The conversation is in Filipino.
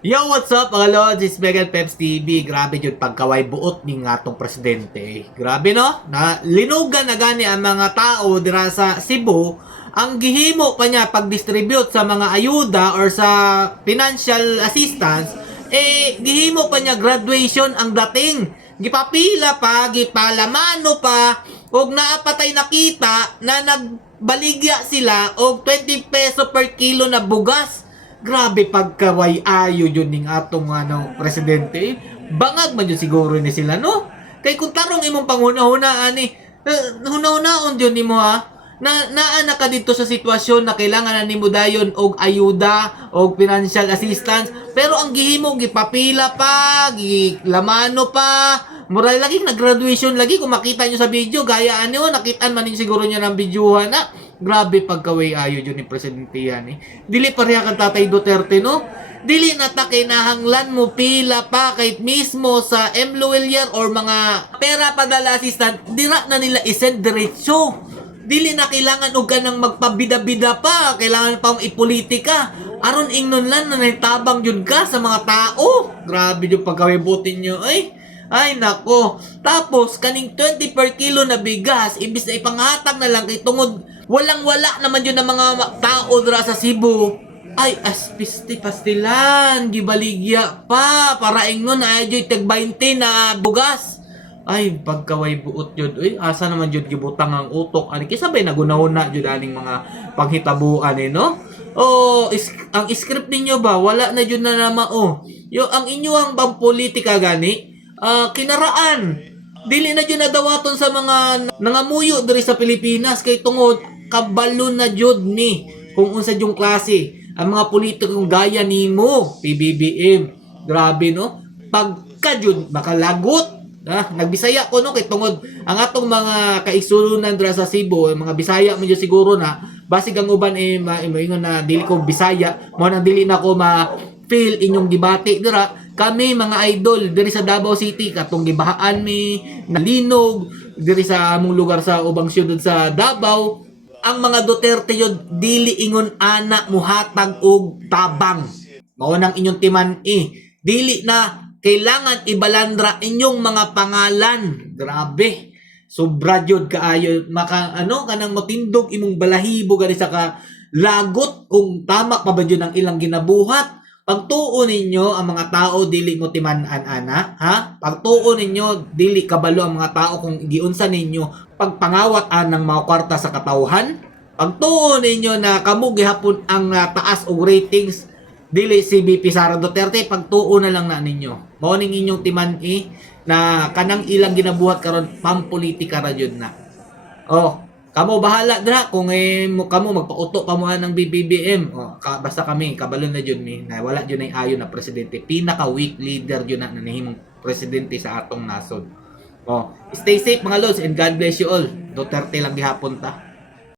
Yo, what's up mga lods? It's Megan Peps TV. Grabe yun pagkaway buot ni nga tong presidente. Grabe no? Na linugan na gani ang mga tao dira sa Cebu. Ang gihimo pa niya pag-distribute sa mga ayuda or sa financial assistance, eh gihimo pa niya graduation ang dating. Gipapila pa, gipalamano pa, ug naapatay nakita na nagbaligya sila og 20 peso per kilo na bugas. Grabe pagkaway ayo yun ning atong ano presidente. Bangag man yun siguro ni sila no. Kay kung tarong imong panghuna-hunaan ni eh, huna-hunaon yun nimo ha. Na naana ka dito sa sitwasyon na kailangan na nimo dayon og ayuda og financial assistance pero ang gihimo gipapila pa, gilamano pa, Mura lagi nag-graduation lagi kung makita nyo sa video gaya ano nakitaan man ninyo siguro niya ng videohan na grabe pagkaway ayo yun ni presidente yan eh. Dili pareha kang tatay Duterte no? Dili na ta kinahanglan mo pila pa kahit mismo sa M. Luwelian or mga pera padala assistant dira na nila isend diretso. Dili na kailangan og kanang magpabida-bida pa, kailangan pa ipolitika. Aron ingnon lang na naitabang yun ka sa mga tao. Grabe yung pagkawibutin nyo, ay. Ay nako. Tapos kaning 20 per kilo na bigas imbis na ipanghatag na lang kay tungod walang wala naman yun ng mga tao dira sa Cebu. Ay aspisti pastilan gibaligya pa para ingnon ay joy tag 20 na bugas. Ay pagkaway buot yun. Uy asa naman yun gibutang ang utok ani kisa bay nagunahuna jud aning mga panghitabuan eh no? Oh, is, ang script ninyo ba wala na jud na naman oh. Yo ang inyo ang pampolitika gani ah, kinaraan. Dili na dyan nadawaton sa mga nangamuyo diri sa Pilipinas kay tungod kabalo na jud ni kung unsa yung klase. Ang mga politikong gaya nimo PBBM. Grabe no? Pagka jud makalagot Ah, nagbisaya ko no? Kay tungod ang atong mga kaigsulonan dira sa Cebu, mga Bisaya jud siguro na basig ang uban eh ma- maingon na dili ko Bisaya, mo nang dili na ko ma feel inyong debate dira. Kami mga idol diri sa Davao City katong gibahaan mi nalinog diri sa among lugar sa ubang siyudad sa Davao ang mga Duterte yun dili ingon ana muhatag og tabang mao nang inyong timan eh dili na kailangan ibalandra inyong mga pangalan. Grabe. Sobra jud kaayo. Maka ano kanang matindog imong balahibo gani sa ka lagot kung tama pa ba yun ang ilang ginabuhat Pagtuo ninyo ang mga tao dili mo timan-an ana, ha? Pagtuo ninyo dili kabalo ang mga tao kung giunsa ninyo pagpangawat anang mga kwarta sa katawhan. Pagtuo ninyo na kamo gihapon ang ah, taas og ratings dili si BP Sara Duterte pagtuo na lang na ninyo. Mao ning inyong timan eh, na kanang ilang ginabuhat karon pampolitika ra jud na. Oh, kamo bahala dra kung eh, mo kamo magpauto pa mo ng BBBM. Oh, ka, basta kami kabalo na jud mi na wala jud na ayo na presidente. Pinaka weak leader jud na nanihimong presidente sa atong nasod. Oh, stay safe mga lods and God bless you all. Duterte lang gihapon ta.